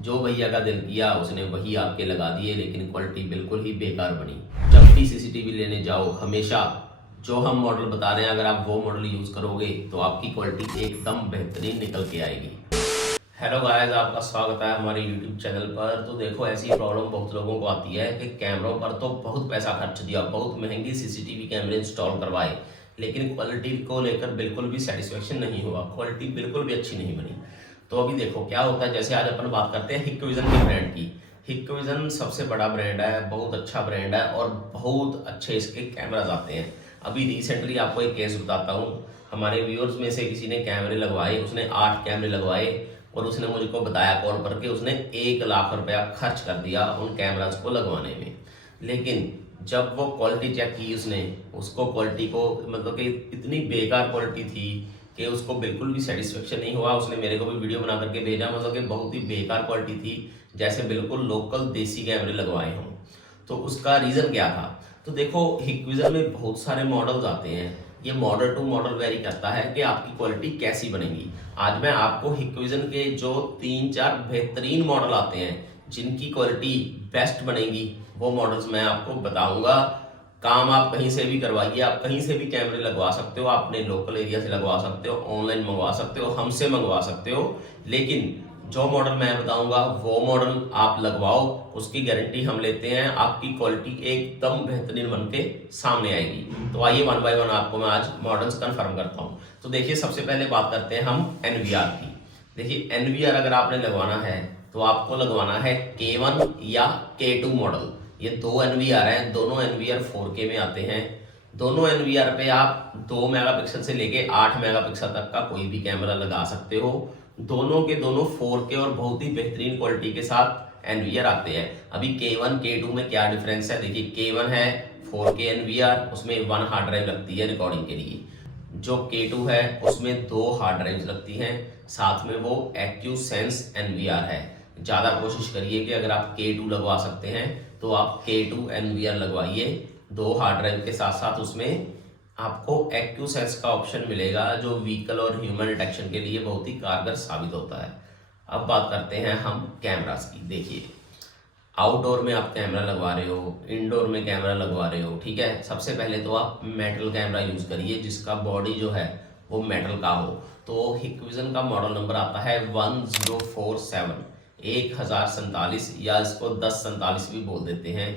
जो भैया का दिल किया उसने वही आपके लगा दिए, लेकिन क्वालिटी बिल्कुल ही बेकार बनी। जब भी सीसीटीवी लेने जाओ हमेशा जो हम मॉडल बता रहे हैं, अगर आप वो मॉडल यूज़ करोगे तो आपकी क्वालिटी एकदम बेहतरीन निकल के आएगी। हेलो गाइस, आपका स्वागत है हमारे यूट्यूब चैनल पर। तो देखो, ऐसी प्रॉब्लम बहुत लोगों को आती है कि कैमरों पर तो बहुत पैसा खर्च दिया, बहुत महंगी सीसीटीवी कैमरे इंस्टॉल करवाए, लेकिन क्वालिटी को लेकर बिल्कुल भी सेटिस्फेक्शन नहीं हुआ, क्वालिटी बिल्कुल भी अच्छी नहीं बनी। तो अभी देखो क्या होता है। जैसे आज अपन बात करते हैं हिक्विजन के ब्रांड की। हिक्विजन सबसे बड़ा ब्रांड है, बहुत अच्छा ब्रांड है और बहुत अच्छे इसके कैमराज आते हैं। अभी रिसेंटली आपको एक केस बताता हूँ। हमारे व्यूअर्स में से किसी ने कैमरे लगवाए, उसने 8 कैमरे लगवाए और उसने मुझको बताया कॉल पर कि उसने 1 लाख रुपया खर्च कर दिया उन कैमराज को लगवाने में। लेकिन जब वो क्वालिटी चेक की उसने, उसको क्वालिटी को मतलब कि इतनी बेकार क्वालिटी थी कि उसको बिल्कुल भी सेटिस्फेक्शन नहीं हुआ। उसने मेरे को भी वीडियो बना करके भेजा, मतलब कि बहुत ही बेकार क्वालिटी थी, जैसे बिल्कुल लोकल देसी कैमरे लगवाए हों। तो उसका रीज़न क्या था? तो देखो, हिक्विजन में बहुत सारे मॉडल्स आते हैं। ये मॉडल टू मॉडल वेरी करता है कि आपकी क्वालिटी कैसी बनेगी। आज मैं आपको हिक्विजन के जो 3-4 बेहतरीन मॉडल आते हैं जिनकी क्वालिटी बेस्ट बनेगी, वो मॉडल्स मैं आपको बताऊंगा। काम आप कहीं से भी करवाइए, आप कहीं से भी कैमरे लगवा सकते हो, आप अपने लोकल एरिया से लगवा सकते हो, ऑनलाइन मंगवा सकते हो, हमसे मंगवा सकते हो। लेकिन जो मॉडल मैं बताऊंगा वो मॉडल आप लगवाओ, उसकी गारंटी हम लेते हैं, आपकी क्वालिटी एकदम बेहतरीन बन के सामने आएगी। तो आइए वन बाय वन आपको मैं आज मॉडल्स कंफर्म करता हूँ। तो देखिए, सबसे पहले बात करते हैं हम एनवीआर की। देखिए, एनवीआर अगर आपने लगवाना है तो आपको लगवाना है K1 या K2 मॉडल। ये 2 एनवीआर हैं, दोनों एनवीआर 4K में आते हैं। दोनों एनवीआर पे आप 2 मेगापिक्सल से लेके 8 मेगापिक्सल तक का कोई भी कैमरा लगा सकते हो। दोनों के दोनों 4K और बहुत ही बेहतरीन क्वालिटी के साथ एनवीआर आते हैं। अभी K1 K2 में क्या डिफरेंस है? देखिए, K1 है 4K एनवीआर, उसमें 1 हार्ड ड्राइव लगती है रिकॉर्डिंग के लिए। जो K2 है उसमें 2 हार्ड ड्राइव्स लगती हैं, साथ में वो AccuSense एनवीआर है। ज़्यादा कोशिश करिए कि अगर आप K2 लगवा सकते हैं तो आप K2 एनवीआर लगवाइए। 2 हार्ड ड्राइव के साथ साथ उसमें आपको AccuSense का ऑप्शन मिलेगा, जो व्हीकल और ह्यूमन डिटेक्शन के लिए बहुत ही कारगर साबित होता है। अब बात करते हैं हम कैमरास की। देखिए, आउटडोर में आप कैमरा लगवा रहे हो, इंडोर में कैमरा लगवा रहे हो, ठीक है। सबसे पहले तो आप मेटल कैमरा यूज़ करिए जिसका बॉडी जो है वो मेटल का हो। तो हिक्विजन का मॉडल नंबर आता है 1047, 1047, या इसको 1047 भी बोल देते हैं।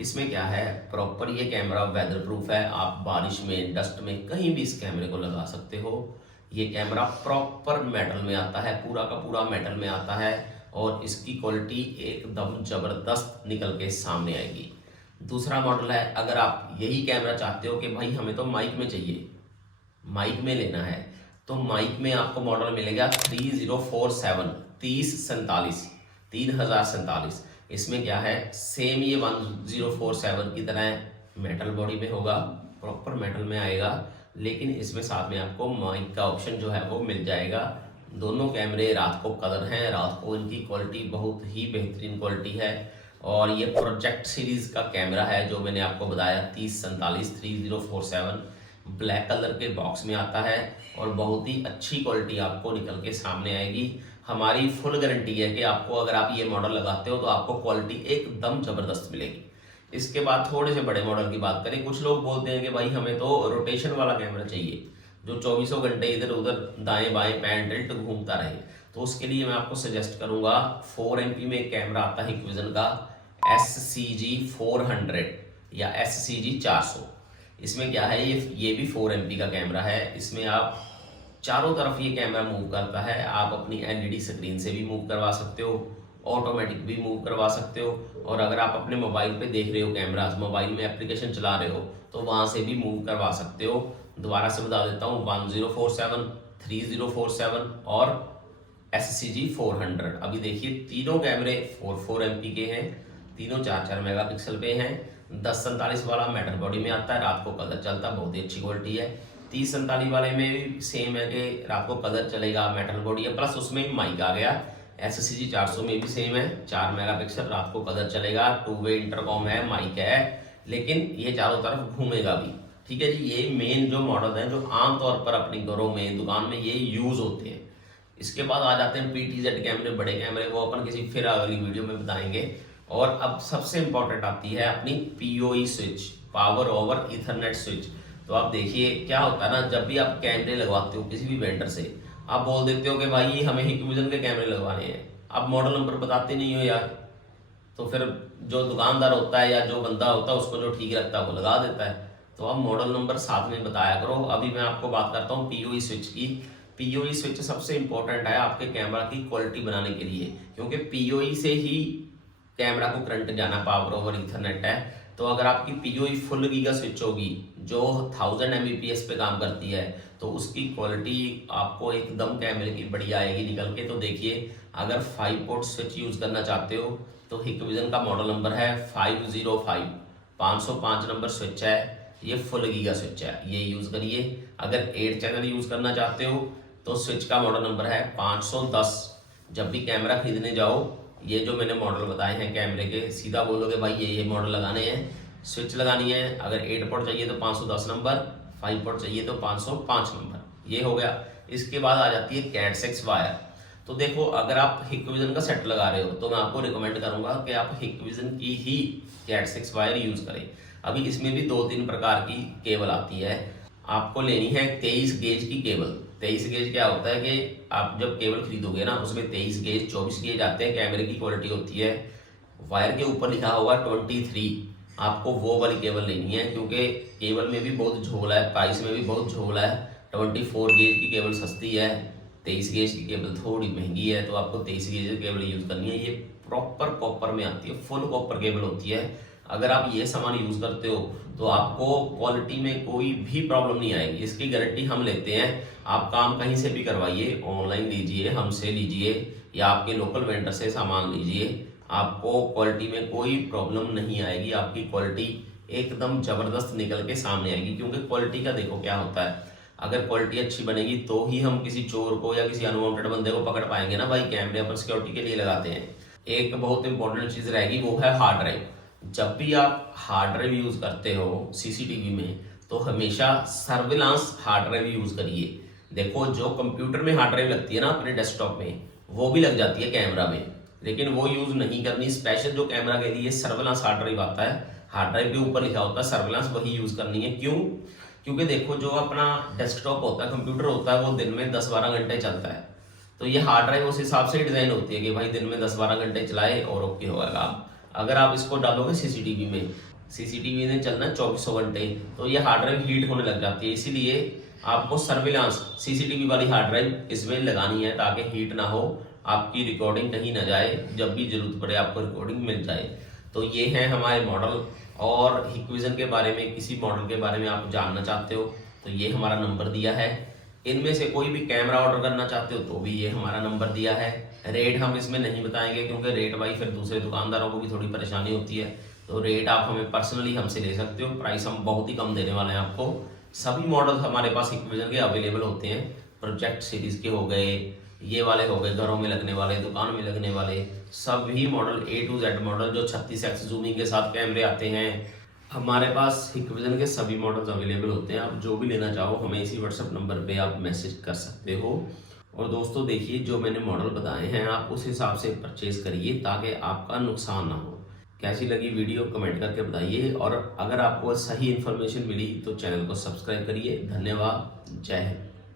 इसमें क्या है, प्रॉपर ये कैमरा वेदर प्रूफ है। आप बारिश में, डस्ट में, कहीं भी इस कैमरे को लगा सकते हो। ये कैमरा प्रॉपर मेटल में आता है, पूरा का पूरा मेटल में आता है और इसकी क्वालिटी एकदम ज़बरदस्त निकल के सामने आएगी। दूसरा मॉडल है, अगर आप यही कैमरा चाहते हो कि भाई हमें तो माइक में चाहिए, माइक में लेना है, तो माइक में आपको मॉडल मिलेगा 3047, 3047, 3047। इसमें क्या है, सेम ये 1047 की तरह मेटल बॉडी में होगा, प्रॉपर मेटल में आएगा, लेकिन इसमें साथ में आपको माइक का ऑप्शन जो है वो मिल जाएगा। दोनों कैमरे रात को कलर हैं, रात को इनकी क्वालिटी बहुत ही बेहतरीन क्वालिटी है। और ये प्रोजेक्ट सीरीज़ का कैमरा है जो मैंने आपको बताया, 3047, 3047 ब्लैक कलर के बॉक्स में आता है और बहुत ही अच्छी क्वालिटी आपको निकल के सामने आएगी। हमारी फुल गारंटी है कि आपको, अगर आप ये मॉडल लगाते हो तो आपको क्वालिटी एकदम ज़बरदस्त मिलेगी। इसके बाद थोड़े से बड़े मॉडल की बात करें। कुछ लोग बोलते हैं कि भाई हमें तो रोटेशन वाला कैमरा चाहिए जो 24 घंटे इधर उधर दाएं बाएं पैन टिल्ट घूमता रहे। तो उसके लिए मैं आपको सजेस्ट करूंगा, 4MP में एक कैमरा आता है हिक्विजन का, SCG400 या SCG400। इसमें क्या है, ये भी 4MP का कैमरा है। इसमें आप चारों तरफ ये कैमरा मूव करता है। आप अपनी LED स्क्रीन से भी मूव करवा सकते हो, ऑटोमेटिक भी मूव करवा सकते हो, और अगर आप अपने मोबाइल पे देख रहे हो कैमराज, मोबाइल में एप्लीकेशन चला रहे हो, तो वहाँ से भी मूव करवा सकते हो। दोबारा से बता देता हूँ, 1047, 3047 और SCG400। अभी देखिए, तीनों कैमरे 4MP के हैं, तीनों 4-4 मेगापिक्सल पे हैं। 1047 वाला मेटल बॉडी में आता है, रात को कलर चलता है, बहुत ही अच्छी क्वालिटी है। 3047 वाले में भी सेम है कि रात को कलर चलेगा, मेटल बॉडी है, प्लस उसमें माइक आ गया। SCG400 में भी सेम है, 4 मेगापिक्सल, रात को कलर चलेगा, 2 वे इंटरकॉम है, माइक है, लेकिन ये चारों तरफ घूमेगा भी। ठीक है जी, ये मेन जो मॉडल है जो आमतौर पर अपने घरों में, दुकान में ये यूज़ होते हैं। इसके बाद आ जाते हैं PTZ कैमरे, बड़े कैमरे, वो अपन किसी फिर अगली वीडियो में बताएंगे। और अब सबसे इंपॉर्टेंट आती है अपनी PoE switch, power over Ethernet switch. तो आप देखिए क्या होता है ना, जब भी आप कैमरे लगवाते हो किसी भी वेंडर से, आप बोल देते हो कि भाई हमें हिकविजन के कैमरे लगवाने हैं, आप मॉडल नंबर बताते नहीं हो यार, तो फिर जो दुकानदार होता है या जो बंदा होता है उसको जो ठीक लगता है वो लगा देता है। तो आप मॉडल नंबर साथ में बताया करो। अभी मैं आपको बात करता हूँ PoE स्विच की। PoE स्विच सबसे इंपॉर्टेंट है आपके कैमरा की क्वालिटी बनाने के लिए, क्योंकि PoE से ही कैमरा को करंट जाना, पावर ओवर ईथरनेट है। तो अगर आपकी PoE फुल गीगा स्विच होगी जो 1000 Mbps पे काम करती है, तो उसकी क्वालिटी आपको एकदम कैमरे की बढ़िया आएगी निकल के। तो देखिए, अगर 5 पोर्ट स्विच यूज़ करना चाहते हो तो हिकविजन का मॉडल नंबर है 505, 505 नंबर स्विच है, ये फुल गीगा स्विच है, ये यूज़ करिए। अगर 8 चैनल यूज़ करना चाहते हो तो स्विच का मॉडल नंबर है 510। जब भी कैमरा खरीदने जाओ, ये जो मैंने मॉडल बताए हैं कैमरे के, सीधा बोलोगे भाई ये मॉडल लगाने हैं, स्विच लगानी है। अगर 8 पोर्ट चाहिए तो 510 नंबर, 5 पोर्ट चाहिए तो 505 नंबर, ये हो गया। इसके बाद आ जाती है कैट 6 वायर। तो देखो, अगर आप हिकविजन का सेट लगा रहे हो तो मैं आपको रिकमेंड करूंगा कि आप हिकविजन की ही कैट 6 वायर यूज़ करें। अभी इसमें भी 2-3 प्रकार की केबल आती है। आपको लेनी है 23 गेज की केबल। 23 गेज क्या होता है कि आप जब केबल खरीदोगे ना, उसमें 23 गेज 24 गेज आते हैं, कैमरे की क्वालिटी होती है, वायर के ऊपर लिखा होगा 23। आपको वो वाली केबल लेनी है, क्योंकि केबल में भी बहुत झोल है, प्राइस में भी बहुत झोल है। 24 गेज की केबल सस्ती है, 23 गेज की केबल थोड़ी महंगी है। तो आपको 23 गेज की केबल यूज़ करनी है। ये प्रॉपर कॉपर में आती है, फुल कॉपर केबल होती है। अगर आप ये सामान यूज़ करते हो तो आपको क्वालिटी में कोई भी प्रॉब्लम नहीं आएगी। इसकी गारंटी हम लेते हैं। आप काम कहीं से भी करवाइए, ऑनलाइन लीजिए, हमसे लीजिए या आपके लोकल वेंडर से सामान लीजिए, आपको क्वालिटी में कोई प्रॉब्लम नहीं आएगी। आपकी क्वालिटी एकदम ज़बरदस्त निकल के सामने आएगी, क्योंकि क्वालिटी का देखो क्या होता है, अगर क्वालिटी अच्छी बनेगी तो ही हम किसी चोर को या किसी अनवांटेड बंदे को पकड़ पाएंगे ना भाई। कैमरे अपन सिक्योरिटी के लिए लगाते हैं। एक बहुत इंपॉर्टेंट चीज़ रहेगी, वो है हार्ड ड्राइव। जब भी आप हार्ड ड्राइव यूज़ करते हो CCTV में, तो हमेशा सर्विलांस हार्ड ड्राइव यूज़ करिए। देखो, जो कंप्यूटर में हार्ड ड्राइव लगती है ना अपने डेस्कटॉप में, वो भी लग जाती है कैमरा में, लेकिन वो यूज़ नहीं करनी। स्पेशल जो कैमरा के लिए सर्विलांस हार्ड ड्राइव आता है, हार्ड ड्राइव के ऊपर लिखा होता है सर्विलांस, वही यूज़ करनी है। क्यों? क्योंकि देखो, जो अपना डेस्कटॉप होता है, कंप्यूटर होता है, वो दिन में 10-12 घंटे चलता है। तो ये हार्ड ड्राइव उस हिसाब से डिज़ाइन होती है कि भाई दिन में 10-12 घंटे चलाए और ओके होगा। अगर आप इसको डालोगे CCTV में, CCTV ने चलना है 24 घंटे, तो ये हार्ड ड्राइव हीट होने लग जाती है। इसीलिए आपको सर्विलांस CCTV वाली हार्ड ड्राइव इसमें लगानी है, ताकि हीट ना हो, आपकी रिकॉर्डिंग कहीं ना जाए, जब भी जरूरत पड़े आपको रिकॉर्डिंग मिल जाए। तो ये हैं हमारे मॉडल। और हिकविजन के बारे में, किसी मॉडल के बारे में आप जानना चाहते हो तो ये हमारा नंबर दिया है। इनमें से कोई भी कैमरा ऑर्डर करना चाहते हो तो भी ये हमारा नंबर दिया है। रेट हम इसमें नहीं बताएंगे, क्योंकि रेट भाई फिर दूसरे दुकानदारों को भी थोड़ी परेशानी होती है। तो रेट आप हमें पर्सनली हमसे ले सकते हो, प्राइस हम बहुत ही कम देने वाले हैं आपको। सभी मॉडल हमारे पास हिकविजन के अवेलेबल होते हैं। प्रोजेक्ट सीरीज़ के हो गए, ये वाले हो गए, घरों में लगने वाले, दुकान में लगने वाले, सभी model A to Z model जो 36x जूमिंग के साथ कैमरे आते हैं, हमारे पास हिकविजन के सभी मॉडल्स अवेलेबल होते हैं। आप जो भी लेना चाहो हमें इसी WhatsApp नंबर पे आप मैसेज कर सकते हो। और दोस्तों देखिए, जो मैंने मॉडल बताए हैं आप उस हिसाब से परचेज करिए, ताकि आपका नुकसान ना हो। कैसी लगी वीडियो कमेंट करके बताइए, और अगर आपको सही इन्फॉर्मेशन मिली तो चैनल को सब्सक्राइब करिए। धन्यवाद। जय हिंद।